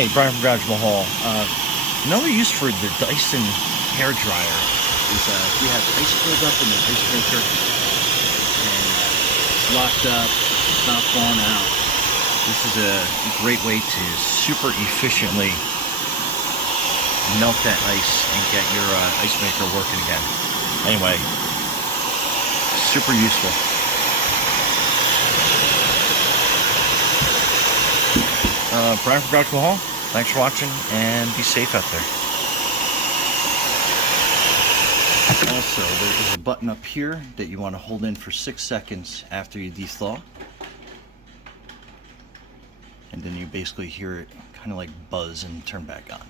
Hey, Brian from Garage Mahal. Another use for the Dyson hair dryer is we have ice filled up in the ice maker, and it's locked up, it's not falling out. This is a great way to super efficiently melt that ice and get your ice maker working again. Anyway, super useful. Brian from Garage Mahal. Thanks for watching, and be safe out there. Also, there is a button up here that you want to hold in for 6 seconds after you de-thaw. And then you basically hear it kind of like buzz and turn back on.